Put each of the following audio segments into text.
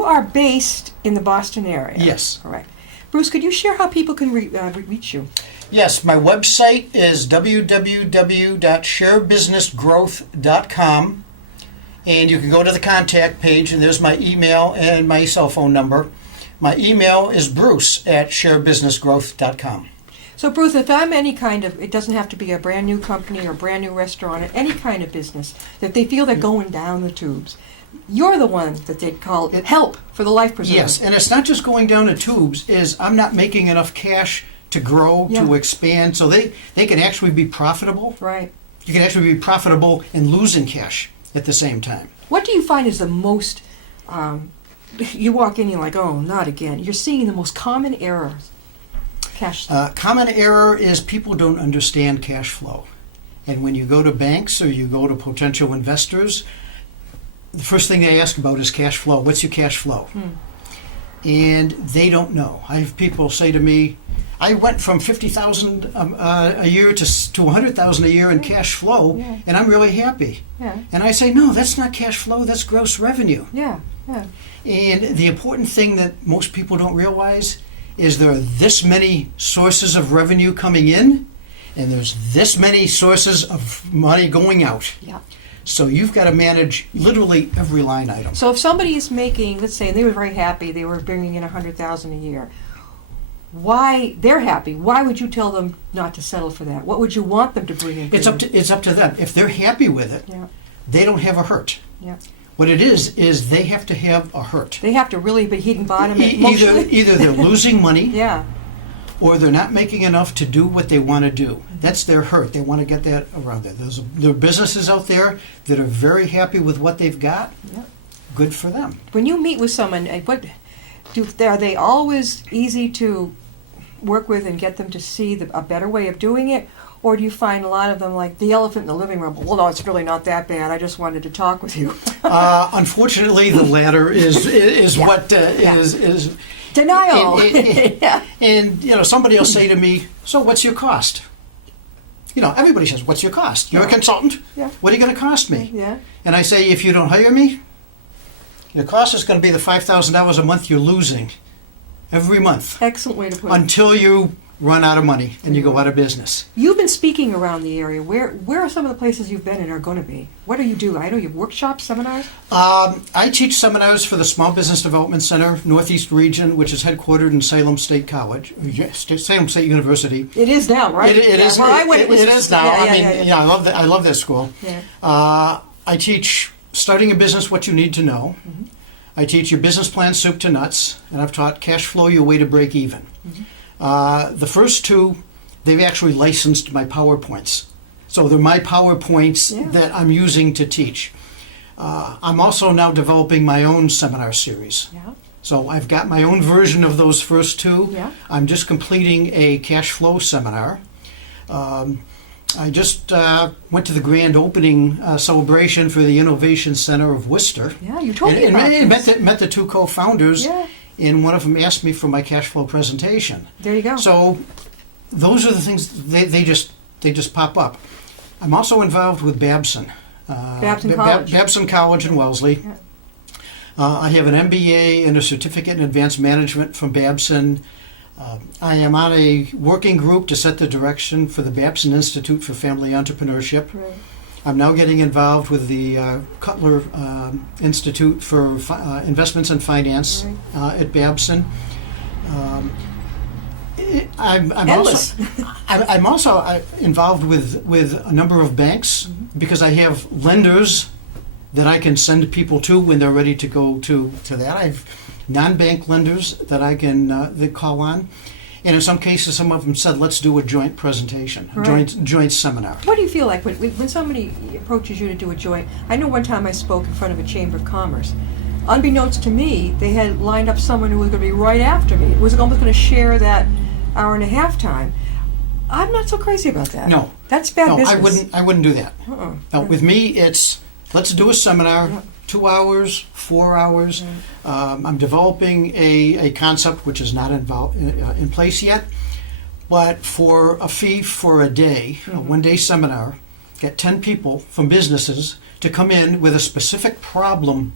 you are based in the Boston area. Yes. Correct. Bruce, could you share how people can reach you? Yes, my website is www.sharebusinessgrowth.com, and you can go to the contact page, and there's my email and my cell phone number. My email is bruce@sharebusinessgrowth.com. So, Bruce, if I'm any kind of, it doesn't have to be a brand new company or a brand new restaurant, or any kind of business, that they feel they're going down the tubes, you're the one that they'd call help for the life preserver. Yes, and it's not just going down the tubes, is I'm not making enough cash to grow, to expand, so they can actually be profitable. Right. You can actually be profitable and losing cash at the same time. What do you find is the most, you walk in, you're like, oh, not again. You're seeing the most common errors. Cash. Common error is people don't understand cash flow. And when you go to banks or you go to potential investors, the first thing they ask about is cash flow. What's your cash flow? And they don't know. I have people say to me, I went from $50,000 a year to $100,000 a year in cash flow, and I'm really happy. And I say, no, that's not cash flow, that's gross revenue. And the important thing that most people don't realize is there are this many sources of revenue coming in, and there's this many sources of money going out. So you've got to manage literally every line item. So if somebody is making, let's say they were very happy, they were bringing in $100,000 a year. Why they're happy? Why would you tell them not to settle for that? What would you want them to bring in? It's up to them. If they're happy with it, they don't have a hurt. What it is they have to have a hurt. They have to really be hitting bottom emotionally. Either they're losing money, or they're not making enough to do what they want to do. That's their hurt. They want to get that around there. There are businesses out there that are very happy with what they've got. Good for them. When you meet with someone, are they always easy to work with and get them to see a better way of doing it? Or do you find a lot of them like the elephant in the living room? Well, no, it's really not that bad. I just wanted to talk with you. Unfortunately, the latter is what is denial. And somebody will say to me, so what's your cost? Everybody says, what's your cost? You're a consultant? What are you going to cost me? And I say, if you don't hire me, your cost is going to be the $5,000 a month you're losing every month. Excellent way to put it. Until you run out of money and you go out of business. You've been speaking around the area. Where are some of the places you've been and are going to be? What do you do? I know you have workshops, seminars? I teach seminars for the Small Business Development Center, Northeast Region, which is headquartered in Salem State College, Salem State University. It is now, right? It is. Where I went, it is now. I love that school. I teach starting a business, what you need to know. I teach your business plan soup to nuts, and I've taught cash flow, your way to break even. The first two, they've actually licensed my PowerPoints. So they're my PowerPoints that I'm using to teach. I'm also now developing my own seminar series. So I've got my own version of those first two. I'm just completing a cash flow seminar. I just went to the grand opening celebration for the Innovation Center of Worcester. You told me about this. Met the two co-founders. And one of them asked me for my cash flow presentation. There you go. So those are the things, they just pop up. I'm also involved with Babson. Babson College in Wellesley. I have an MBA and a certificate in advanced management from Babson. I am on a working group to set the direction for the Babson Institute for Family Entrepreneurship. I'm now getting involved with the Cutler Institute for Investments and Finance at Babson. I'm also involved with a number of banks because I have lenders that I can send people to when they're ready to go to that. I have non-bank lenders that I can that call on. And in some cases, some of them said, let's do a joint presentation, joint seminar. What do you feel like when somebody approaches you to do a joint? I know one time I spoke in front of a Chamber of Commerce. Unbeknownst to me, they had lined up someone who was going to be right after me. Was almost going to share that hour and a half time. I'm not so crazy about that. No. That's bad business. I wouldn't do that. Now, with me, it's let's do a seminar. 2 hours, 4 hours. I'm developing a concept which is not in place yet, but for a fee for a day, a one-day seminar, get 10 people from businesses to come in with a specific problem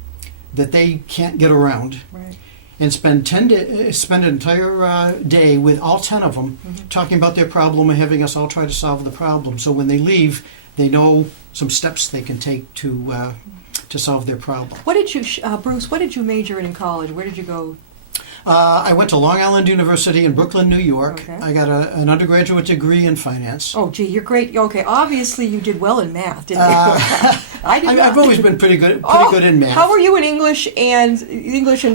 that they can't get around, Right. and spend an entire day with all 10 of them talking about their problem and having us all try to solve the problem. So when they leave, they know some steps they can take to solve their problem. What did you, Bruce? What did you major in college? Where did you go? I went to Long Island University in Brooklyn, New York. Okay. I got an undergraduate degree in finance. Oh, gee, you're great. Okay, obviously you did well in math, didn't you? I did not. I've always been pretty good in math. How were you in English and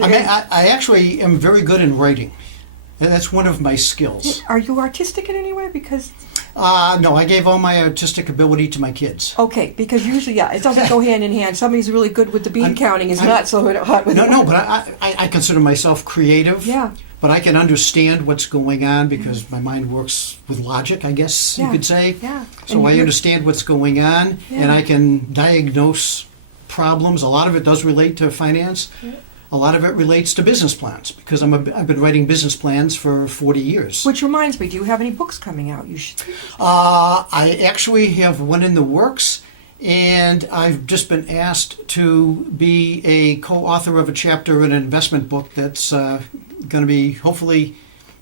I actually am very good in writing. And that's one of my skills. Are you artistic in any way? Because No, I gave all my artistic ability to my kids. okay, because usually, yeah, it doesn't go hand in hand. Somebody's really good with the bean counting is not so hot with No, but I consider myself creative. Yeah. But I can understand what's going on because my mind works with logic, I guess you Yeah, could say. yeah. So And I you're- understand what's going on, Yeah. and I can diagnose problems. A lot of it does relate to finance. Yeah. A lot of it relates to business plans because I've been writing business plans for 40 years. Which reminds me, do you have any books coming out? You should. I actually have one in the works, and I've just been asked to be a co-author of a chapter in an investment book that's going to be hopefully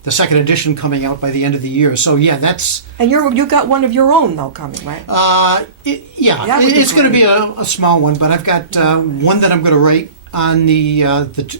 the second edition coming out by the end of the year. So yeah, that's And you got one of your own though coming, right? That would be it's going to great. be a small one, but I've got one that I'm going to write on the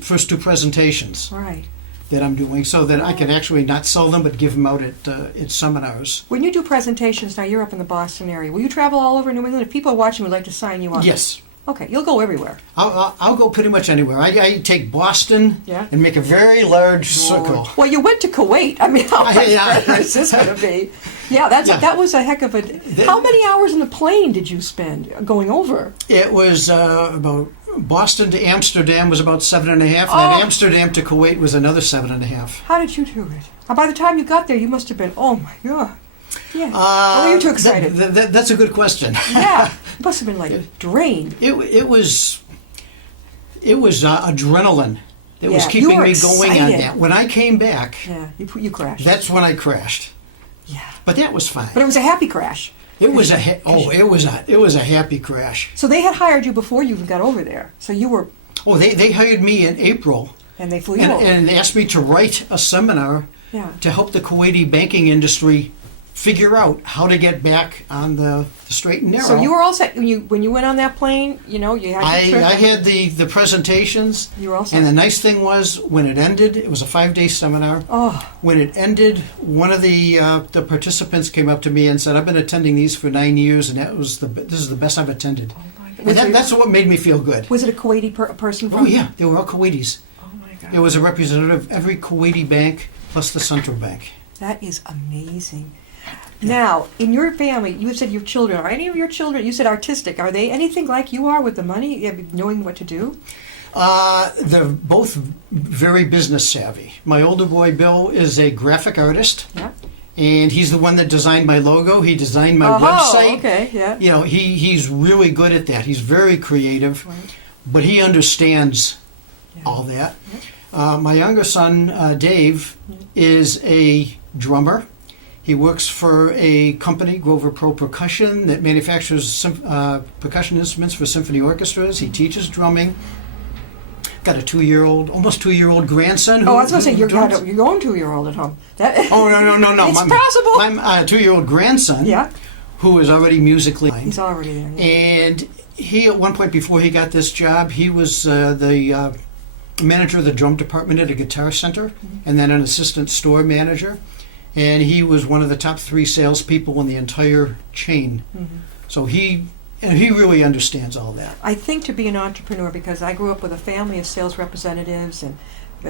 first two presentations Right. that I'm doing, so that I can actually not sell them but give them out at seminars. When you do presentations, now you're up in the Boston area. Will you travel all over New England? If people watching would like to sign you up. Yes. Okay, you'll go everywhere. I'll go pretty much anywhere. I take Boston Yeah. and make a very large circle. Well, you went to Kuwait. I mean, how much Yeah. better is this going to be? Yeah, that was a heck of a. How many hours in the plane did you spend going over? It was about Boston to Amsterdam was about 7.5, and then Amsterdam to Kuwait was another 7.5. How did you do it? By the time you got there, you must have been. Oh my God. Yeah. Or were you too excited? That's a good question. Yeah. You must have been like drained. It was adrenaline that was Yeah, keeping you were me going on excited. that. When I came back, Yeah. You crashed. that's when I crashed. Yeah. But that was fine. But it was a happy crash. It was a happy crash. So they had hired you before you even got over there. So you were, Oh, they hired me in April and they flew you over. and asked me to write a seminar Yeah. to help the Kuwaiti banking industry figure out how to get back on the straight and narrow. So you were all set when you went on that plane. You know, you had your I trip. had the presentations, You were all set. and the nice thing was when it ended, it was a 5-day seminar. Oh, When it ended, one of the participants came up to me and said, "I've been attending these for 9 years, and this is the best I've attended." my God. And that's what made me feel good. Was it a Kuwaiti person from? Oh yeah, they were all Kuwaitis. Oh my God. It was a representative of every Kuwaiti bank plus the central bank. That is amazing. Now, in your family, you said your children. Are any of your children? You said artistic. Are they anything like you are with the money, knowing what to do? They're both very business savvy. My older boy, Bill, is a graphic artist, Yeah. and he's the one that designed my logo. He designed my Oh, website. okay. Yeah. You know, he's really good at that. He's very creative, Right. but he understands Yeah. all that. My younger son, Dave, is a drummer. He works for a company, Grover Pro Percussion, that manufactures percussion instruments for symphony orchestras. He teaches drumming. Got a almost 2-year-old grandson. Oh, I was going to say who your drums. own 2-year-old at home. That, Oh, no. It's possible. My 2-year-old grandson, Yeah. who is already musically He's already there. Yeah. and he, at one point before he got this job, he was the manager of the drum department at a guitar center, and then an assistant store manager. And he was one of the top 3 salespeople in the entire chain. So he really understands all that. I think to be an entrepreneur, because I grew up with a family of sales representatives and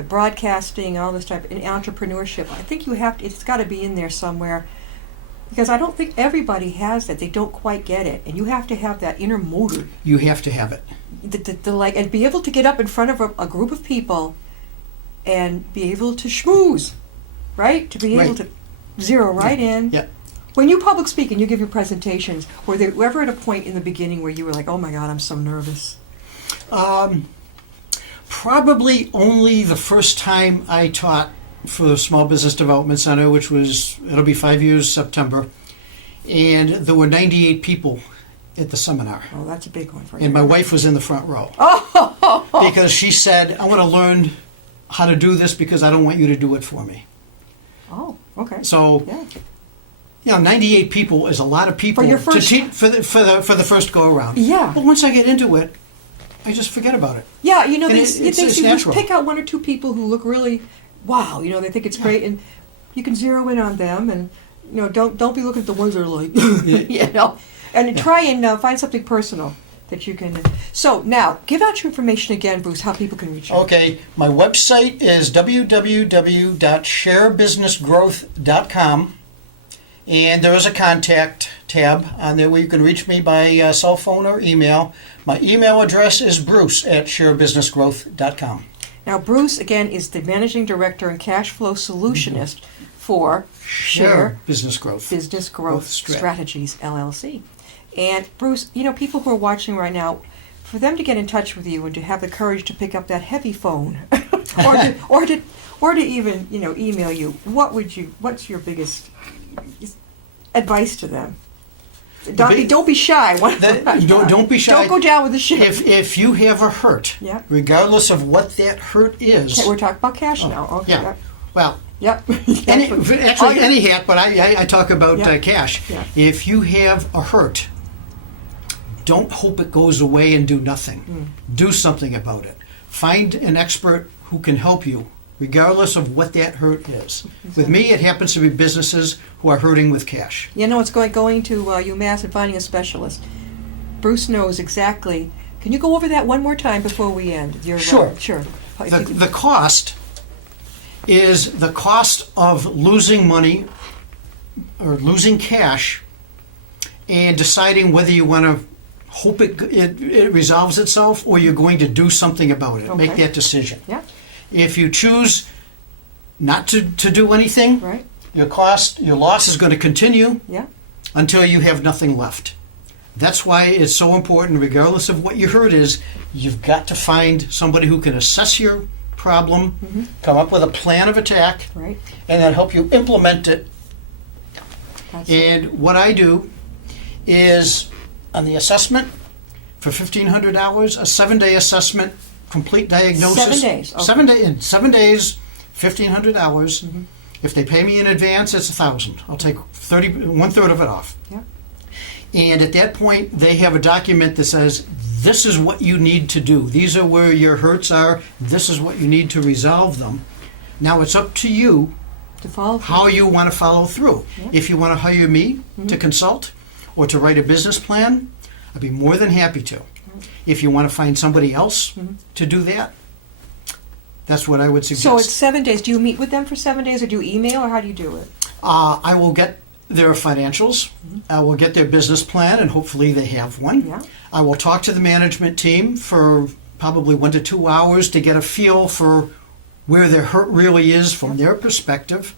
broadcasting, all this type of entrepreneurship. I think it's got to be in there somewhere, because I don't think everybody has that. They don't quite get it, and you have to have that inner motor, You have to have it. and be able to get up in front of a group of people, and be able to schmooze, right? To be able Right. to zero right in. Yeah. When you public speak and you give your presentations, were there ever at a point in the beginning where you were like, "Oh my God, I'm so nervous"? Probably only the first time I taught for the Small Business Development Center, it'll be 5 years September, and there were 98 people at the seminar. Oh, that's a big one for you. And my wife was in the front row. Oh! Because she said, I want to learn how to do this because I don't want you to do it for me. Oh, okay. So, Yeah. 98 people is a lot of people For your first- to teach for the first go around. Yeah. But once I get into it, I just forget about it. Yeah, And they it's say natural. pick out one or two people who look really, wow, they think it's great, and you can zero in on them, and don't be looking at the ones that are like, and try and find something personal that you can. So now, give out your information again, Bruce, how people can reach you. Okay, my website is www.sharebusinessgrowth.com, and there is a contact tab on there where you can reach me by cell phone or email. My email address is bruce@sharebusinessgrowth.com. Now, Bruce, again, is the Managing Director and Cash Flow Solutionist for Share Business Growth. Business Growth Strategies, LLC. And Bruce, people who are watching right now, for them to get in touch with you and to have the courage to pick up that heavy phone, or to even email you, what's your biggest advice to them? Don't be shy. Don't be shy. Don't go down with the ship. If you have a hurt, Yeah. regardless of what that hurt is. Okay, we're talking about cash now. Okay. Yeah. Well, Yep. any hat, but I talk about cash. Yeah. If you have a hurt, don't hope it goes away and do nothing. Do something about it. Find an expert who can help you, regardless of what that hurt is. With me, it happens to be businesses who are hurting with cash. It's going to UMass and finding a specialist. Bruce knows exactly. Can you go over that one more time before we end? Sure. Sure. The cost is the cost of losing money or losing cash and deciding whether you want to hope it resolves itself or you're going to do something about it. Okay. Make that decision. Yeah. If you choose not to do anything, Right. your loss is going to continue Yeah. until you have nothing left. That's why it's so important, regardless of what your hurt is, you've got to find somebody who can assess your problem, come up with a plan of attack, Right. and then help you implement it. That's And what I do is, on the assessment, for $1,500, a 7-day assessment, complete diagnosis. 7 days. Okay. 7 days, $1,500. If they pay me in advance, it's $1,000. I'll take 1/3 of it off. Yeah. And at that point, they have a document that says, this is what you need to do. These are where your hurts are. This is what you need to resolve them. Now it's up to you To follow through. how you want to follow through. Yeah. If you want to hire me to consult or to write a business plan, I'd be more than happy to. If you want to find somebody else to do that, that's what I would suggest. So it's 7 days. Do you meet with them for 7 days, or do you email, or how do you do it? I will get their financials. I will get their business plan, and hopefully they have one. Yeah. I will talk to the management team for probably 1 to 2 hours to get a feel for where their hurt really is from their perspective.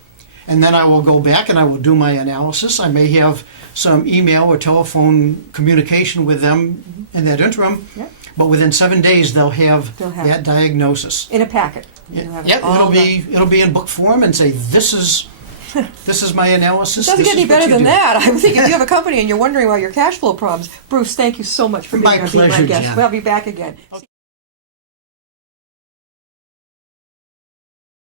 And then I will go back and I will do my analysis. I may have some email or telephone communication with them in that interim. Yeah. But within 7 days, they'll have They'll have that diagnosis. In a packet. Yeah, You'll have it'll be in book form and say, this is my analysis. It doesn't this get any is what better you than do. that. I would think if you have a company and you're wondering about your cash flow problems, Bruce, thank you so much for being My our pleasure, guest. Jen. We'll be back again.